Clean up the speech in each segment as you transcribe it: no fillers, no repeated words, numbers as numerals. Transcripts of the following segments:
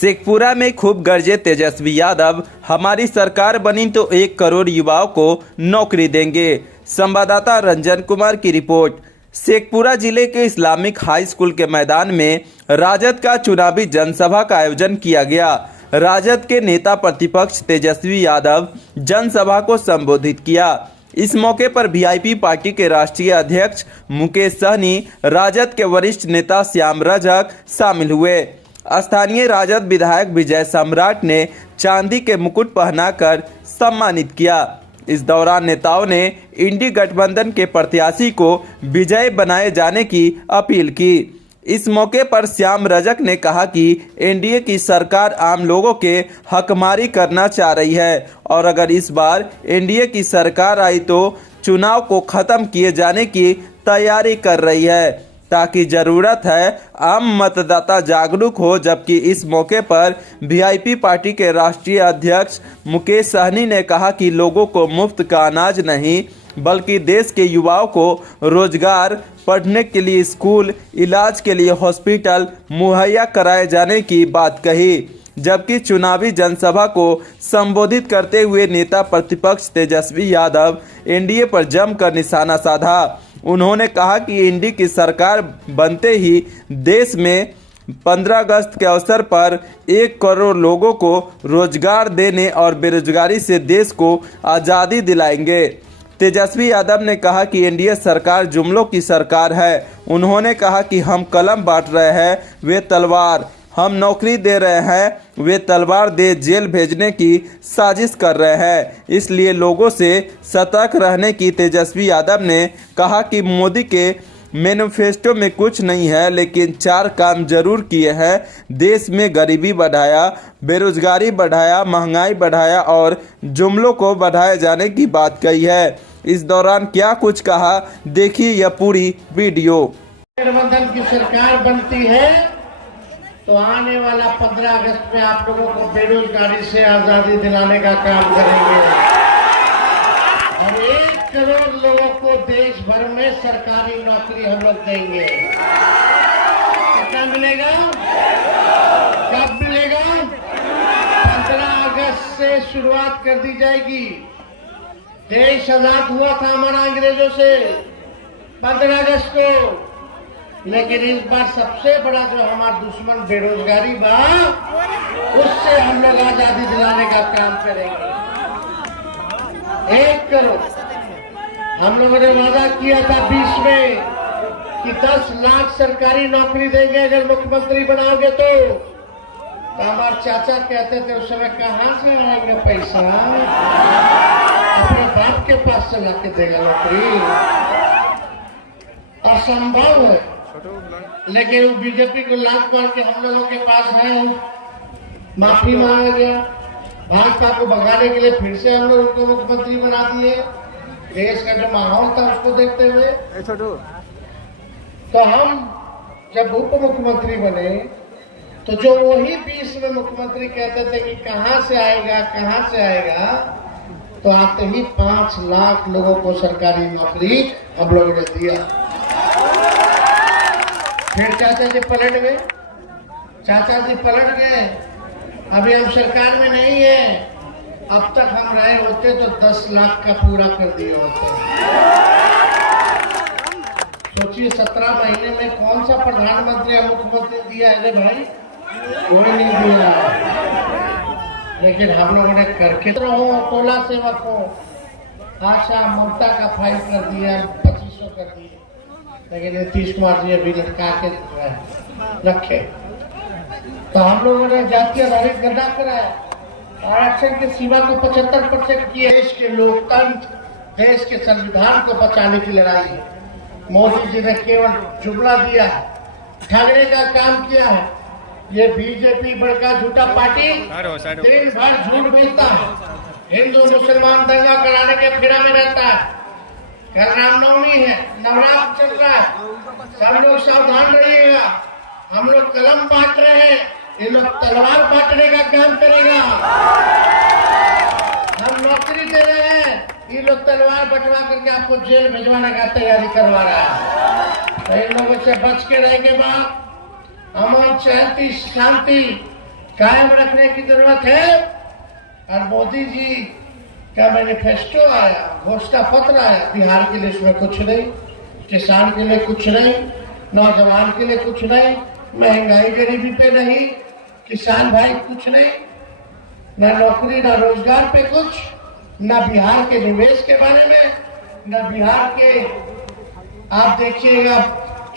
शेखपुरा में खूब गरजे तेजस्वी यादव, हमारी सरकार बनी तो 1 करोड़ युवाओं को नौकरी देंगे। संवाददाता रंजन कुमार की रिपोर्ट। शेखपुरा जिले के इस्लामिक हाई स्कूल के मैदान में राजद का चुनावी जनसभा का आयोजन किया गया। राजद के नेता प्रतिपक्ष तेजस्वी यादव जनसभा को संबोधित किया। इस मौके पर वीआईपी पार्टी के राष्ट्रीय अध्यक्ष मुकेश सहनी, राजद के वरिष्ठ नेता श्याम रजक शामिल हुए। स्थानीय राजद विधायक विजय सम्राट ने चांदी के मुकुट पहनाकर सम्मानित किया। इस दौरान नेताओं ने इंडी गठबंधन के प्रत्याशी को विजयी बनाए जाने की अपील की। इस मौके पर श्याम रजक ने कहा कि एनडीए की सरकार आम लोगों के हकमारी करना चाह रही है और अगर इस बार एनडीए की सरकार आई तो चुनाव को खत्म किए जाने की तैयारी कर रही है, ताकि जरूरत है आम मतदाता जागरूक हो। जबकि इस मौके पर वीआईपी पार्टी के राष्ट्रीय अध्यक्ष मुकेश सहनी ने कहा कि लोगों को मुफ्त का अनाज नहीं बल्कि देश के युवाओं को रोजगार, पढ़ने के लिए स्कूल, इलाज के लिए हॉस्पिटल मुहैया कराए जाने की बात कही। जबकि चुनावी जनसभा को संबोधित करते हुए नेता प्रतिपक्ष तेजस्वी यादव एनडीए पर जमकर निशाना साधा। उन्होंने कहा कि एनडीए की सरकार बनते ही देश में 15 अगस्त के अवसर पर 1 करोड़ लोगों को रोजगार देने और बेरोजगारी से देश को आज़ादी दिलाएंगे। तेजस्वी यादव ने कहा कि एनडीए सरकार जुमलों की सरकार है। उन्होंने कहा कि हम कलम बांट रहे हैं, वे तलवार, हम नौकरी दे रहे हैं, वे तलवार दे जेल भेजने की साजिश कर रहे हैं। इसलिए लोगों से सतर्क रहने की तेजस्वी यादव ने कहा कि मोदी के मैनिफेस्टो में कुछ नहीं है, लेकिन 4 काम जरूर किए हैं। देश में गरीबी बढ़ाया, बेरोजगारी बढ़ाया, महंगाई बढ़ाया और जुमलों को बढ़ाए जाने की बात कही है। इस दौरान क्या कुछ कहा, देखिए यह पूरी वीडियो। गठबंधन की सरकार बनती है तो आने वाला 15 अगस्त में आप लोगों को बेरोजगारी से आजादी दिलाने का काम करेंगे और 1 करोड़ लोगों को देश भर में सरकारी नौकरी हम लोग देंगे। कितना मिलेगा? कब मिलेगा? 15 अगस्त से शुरुआत कर दी जाएगी। देश आजाद हुआ था हमारा अंग्रेजों से 15 अगस्त को, लेकिन इस बार सबसे बड़ा जो हमारा दुश्मन बेरोजगारी बा, उससे हम लोग आजादी दिलाने का काम करेंगे। 1 करोड़ हम लोगों ने वादा किया था 20 में कि 10 लाख सरकारी नौकरी देंगे अगर मुख्यमंत्री बनाओगे तो हमारे चाचा कहते थे उस समय, कहाँ से आएंगे पैसा, अपने बाप के पास से लाके देगा नौकरी, असंभव है। लेकिन वो बीजेपी को लात मार के हम लोगों के पास है, माफी मांगा गया। भाजपा को भगाने के लिए फिर से हम लोग उनको मुख्यमंत्री बना दिए। देश का जो माहौल था उसको देखते हुए तो हम जब उप मुख्यमंत्री बने तो जो वही 20 में मुख्यमंत्री कहते थे कि कहां से आएगा कहां से आएगा, तो आते ही 5 लाख लोगों को सरकारी नौकरी हम लोगों ने दिया। फिर चाचा जी पलट गए, चाचा जी पलट गए। अभी हम सरकार में नहीं है, अब तक हम रहे होते तो 10 लाख का पूरा कर दिए होते। सोचिए 17 महीने में कौन सा प्रधानमंत्री या मुख्यमंत्री दिया है भाई? कोई नहीं दिया। लेकिन हम लोगों ने करके रहो, टोला सेवक हो, आशा ममता का फाइल कर दिया, 2500 कर दिए, लेकिन नीतीश कुमार जी अभी लटका के रखे। तो हम लोगों ने जातीय आधारित गणना कराया, आरक्षण के सीमा को 75% किए। देश के लोकतंत्र, देश के संविधान को बचाने की लड़ाई मोदी जी ने केवल जुमला दिया है, ठगने का काम किया है। ये बीजेपी बड़का झूठा पार्टी दिन भर झूठ बोलता है, हिंदू मुसलमान दंगा कराने के फेरा में रहता है। कल रामनवमी है, नवरात्र चल रहा है, सब लोग सावधान रहिएगा। हम लोग कलम बांट रहे हैं, ये लोग तलवार बांटने का काम करेगा। हम नौकरी दे रहे हैं, ये लोग तलवार बंटवा करके आपको जेल भिजवाने का तैयारी करवा रहा है। तो इन लोगों से बच के रहेंगे। बाद अमन, शांति कायम रखने की जरूरत है। और मोदी जी का मैनिफेस्टो आया, घोषणा पत्र आया, बिहार के लिए इसमें कुछ नहीं, किसान के लिए कुछ नहीं, नौजवान के लिए कुछ नहीं, महंगाई गरीबी पे नहीं, किसान भाई कुछ नहीं, न नौकरी न रोजगार पे कुछ, न बिहार के निवेश के बारे में, न बिहार के आप देखिएगा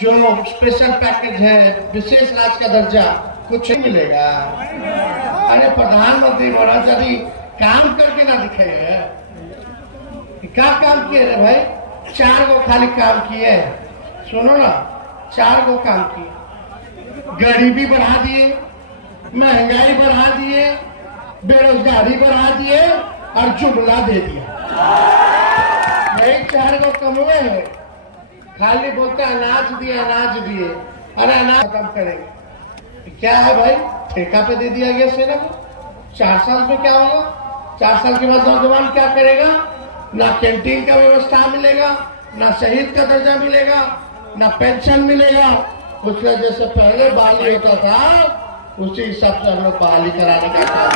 जो स्पेशल पैकेज है, विशेष राज्य का दर्जा, कुछ नहीं मिलेगा। अरे प्रधानमंत्री महाराज अभी काम करके ना दिखाइए, क्या काम किए रे भाई? 4 गो खाली काम किए, सुनो ना, 4 गो काम किए। गरीबी बढ़ा दिए, महंगाई बढ़ा दिए, बेरोजगारी बढ़ा दिए और जुमला दे दिया। यही 4 गो कमुए है। खाली बोलते अनाज दिए, अनाज दिए, अरे अनाज खत्म करेंगे। क्या है भाई? ठेका पे दे दिया गया सेना को। 4 साल में क्या होगा? 4 साल के बाद नौजवान क्या करेगा? ना कैंटीन का व्यवस्था मिलेगा, ना शहीद का दर्जा मिलेगा, ना पेंशन मिलेगा। उसका जैसे पहले बहाली होता था उसी हिसाब से हम लोग बहाली कराने का काम,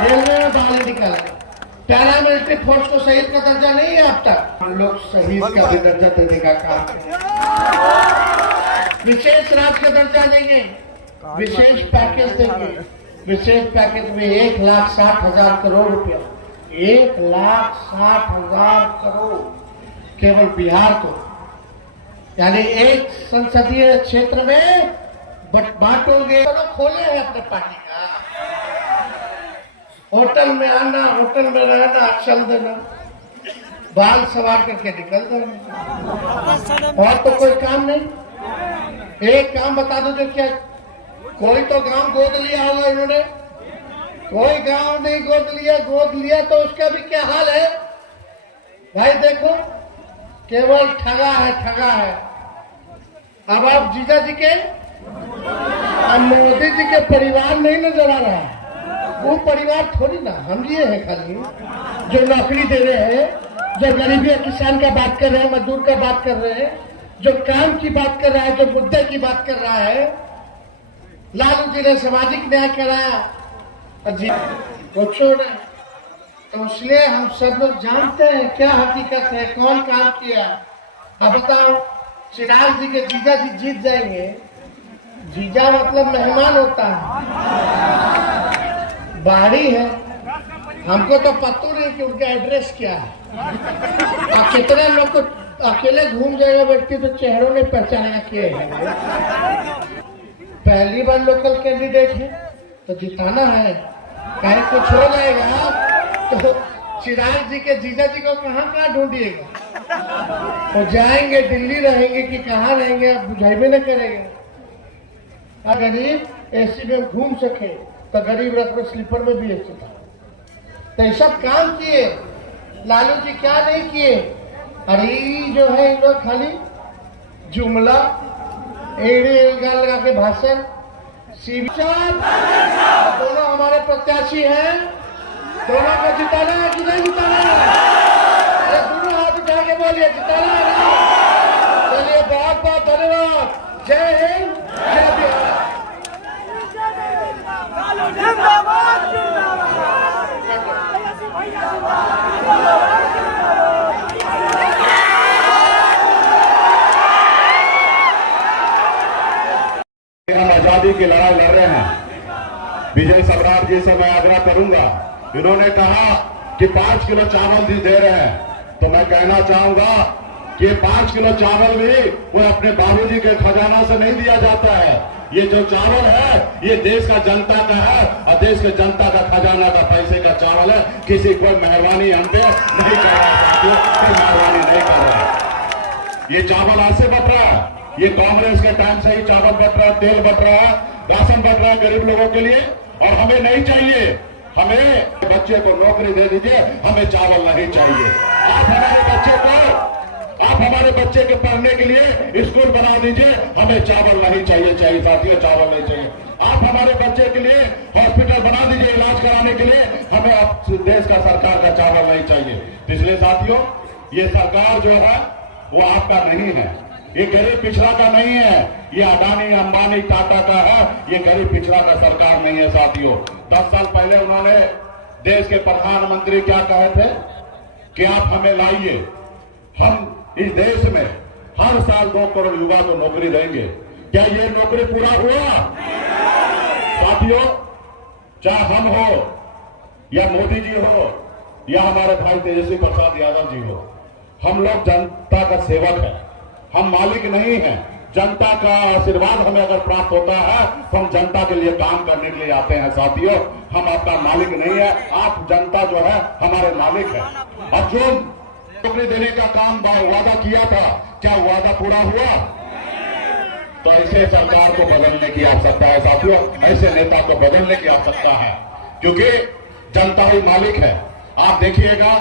रेलवे में बहाली निकाला। पैरामिलिट्री फोर्स को शहीद का दर्जा नहीं है अब तक, हम लोग शहीद का भी दर्जा देने का काम करें। विशेष राज्य का दर्जा देंगे, विशेष पैकेज देंगे। विशेष पैकेज में 1,60,000 करोड़ रुपया, 1,60,000 करोड़ केवल बिहार को, यानी एक संसदीय क्षेत्र में बांटोगे। तो खोले हैं अपने पार्टी का, होटल में आना, होटल में रहना, चल देना, बाल सवार करके निकल देना, और तो कोई काम नहीं। एक काम बता दो जो क्या, कोई तो गांव गोद लिया होगा इन्होंने, कोई गांव नहीं गोद लिया तो उसका भी क्या हाल है भाई? देखो केवल ठगा है। अब आप जीजा जी के, अब मोदी जी के परिवार नहीं नजर आ रहा है। वो परिवार थोड़ी ना, हम ये है खाली जो नौकरी दे रहे हैं, जो गरीबी और किसान का बात कर रहे हैं, मजदूर का बात कर रहे हैं, जो काम की बात कर रहा है, जो मुद्दे की बात कर रहा है। लालू जी ने सामाजिक न्याय कराया, जी कुछ नहीं। तो इसलिए हम सब लोग जानते हैं क्या हकीकत है, कौन काम किया। अब बताओ, चिराग जी के जीजा जी जीत जाएंगे। जीजा मतलब मेहमान होता है, बाहरी है। हमको तो पता नहीं कि उनका एड्रेस क्या है। और कितने लोग को अकेले घूम जाएगा व्यक्ति तो चेहरों ने पहचाना किए हैं। पहली बार लोकल कैंडिडेट है तो जिताना है, कहीं कुछ हो जाएगा तो चिराग जी के जीजा जी को कहाँ ढूंढिएगा? तो जाएंगे दिल्ली, रहेंगे कि कहाँ रहेंगे आप बुझाइबे न करेंगे। गरीब एसी में घूम सके तो गरीब रथ में स्लीपर में भी एसी था। तो ये सब काम किए, लालू जी क्या नहीं किए। अरे जो है इन लोग खाली जुमला, एड़ी लगा के भाषण। दोनों हमारे प्रत्याशी हैं, दोनों को जिताना है कि नहीं जिताना है? अरे दोनों हाथ उठा के बोलिए जिताना है। चलिए बहुत बहुत धन्यवाद। जय हिंद, जय बिहार। हम आजादी की लड़ाई लड़ रहे हैं। विजय सम्राट जी से मैं आग्रह करूंगा, इन्होंने कहा कि 5 किलो चावल भी दे रहे हैं, तो मैं कहना चाहूंगा कि 5 किलो चावल भी वो अपने बाबूजी के खजाना से नहीं दिया जाता है। ये जो चावल है ये देश का जनता का है, और देश के जनता का खजाना का पैसे का चावल है। किसी कोई मेहरबानी हम पे नहीं कर रहा, कोई मेहरबानी नहीं कर रहा। ये चावल आज से बट रहा है, ये कांग्रेस के टाइम से ही चावल बट रहा है, तेल बट रहा है, राशन बट रहा है गरीब लोगों के लिए। और हमें नहीं चाहिए, हमें बच्चे को नौकरी दे दीजिए, हमें चावल नहीं चाहिए। आप हमारे बच्चे के पढ़ने के लिए स्कूल बना दीजिए, हमें चावल नहीं चाहिए साथियों, चावल नहीं चाहिए। आप हमारे बच्चे के लिए हॉस्पिटल बना दीजिए इलाज कराने के लिए, हमें देश का सरकार का चावल नहीं चाहिए। इसलिए साथियों, ये सरकार जो है वो आपका नहीं है, ये गरीब पिछड़ा का नहीं है, ये अडानी अंबानी टाटा का है, ये गरीब पिछड़ा का सरकार नहीं है साथियों। 10 साल पहले उन्होंने देश के प्रधानमंत्री क्या कहे थे कि आप हमें लाइए, हम इस देश में हर साल 2 करोड़ युवा को नौकरी देंगे। क्या ये नौकरी पूरा हुआ साथियों? चाहे हम हो या मोदी जी हो या हमारे भाई तेजस्वी प्रसाद यादव जी हो, हम लोग जनता का सेवक है, हम मालिक नहीं हैं। जनता का आशीर्वाद हमें अगर प्राप्त होता है तो हम जनता के लिए काम करने के लिए आते हैं साथियों। हम आपका मालिक नहीं है, आप जनता जो है हमारे मालिक है। और जो नौकरी देने का काम वादा किया था, क्या वादा पूरा हुआ? तो ऐसे सरकार को बदलने की आवश्यकता है साथियों, ऐसे नेता को बदलने की आवश्यकता है, क्योंकि जनता ही मालिक है। आप देखिएगा,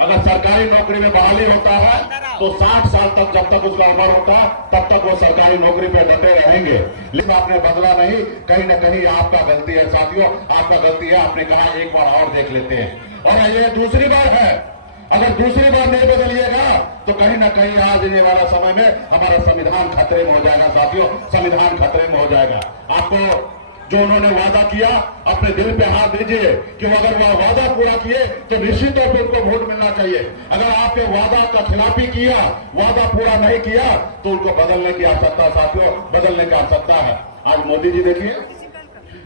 अगर सरकारी नौकरी में बहाली होता है तो 60 साल तक, जब तक उसका उम्र होता है तब तक वो सरकारी नौकरी पे डटे रहेंगे। लेकिन आपने बदला नहीं, कहीं ना कहीं आपका गलती है साथियों, आपका गलती है। आपने कहा एक बार और देख लेते हैं, और ये दूसरी बार है। अगर दूसरी बार नहीं बदलिएगा तो कहीं ना कहीं आज आने वाला समय में हमारा संविधान खतरे में हो जाएगा साथियों, संविधान खतरे में हो जाएगा। आपको जो उन्होंने वादा किया, अपने दिल पे हाथ दीजिए कि अगर वह वादा पूरा किए तो निश्चित तौर पर उनको वोट मिलना चाहिए। अगर आपके वादा का खिलाफी किया, वादा पूरा नहीं किया, तो उनको बदलने की आवश्यकता साथियों, बदलने की आवश्यकता है। आज मोदी जी देखिए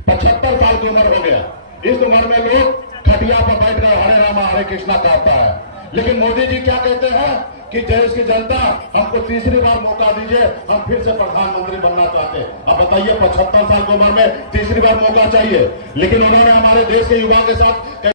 75 साल की उम्र हो गया, इस उम्र में लोग खटिया पर बैठकर हरे रामा हरे कृष्णा कहता है, लेकिन मोदी जी क्या कहते हैं कि देश की जनता हमको तीसरी बार मौका दीजिए, हम फिर से प्रधानमंत्री बनना चाहते हैं। अब बताइए 75 साल की उम्र में तीसरी बार मौका चाहिए, लेकिन उन्होंने हमारे देश के युवा के साथ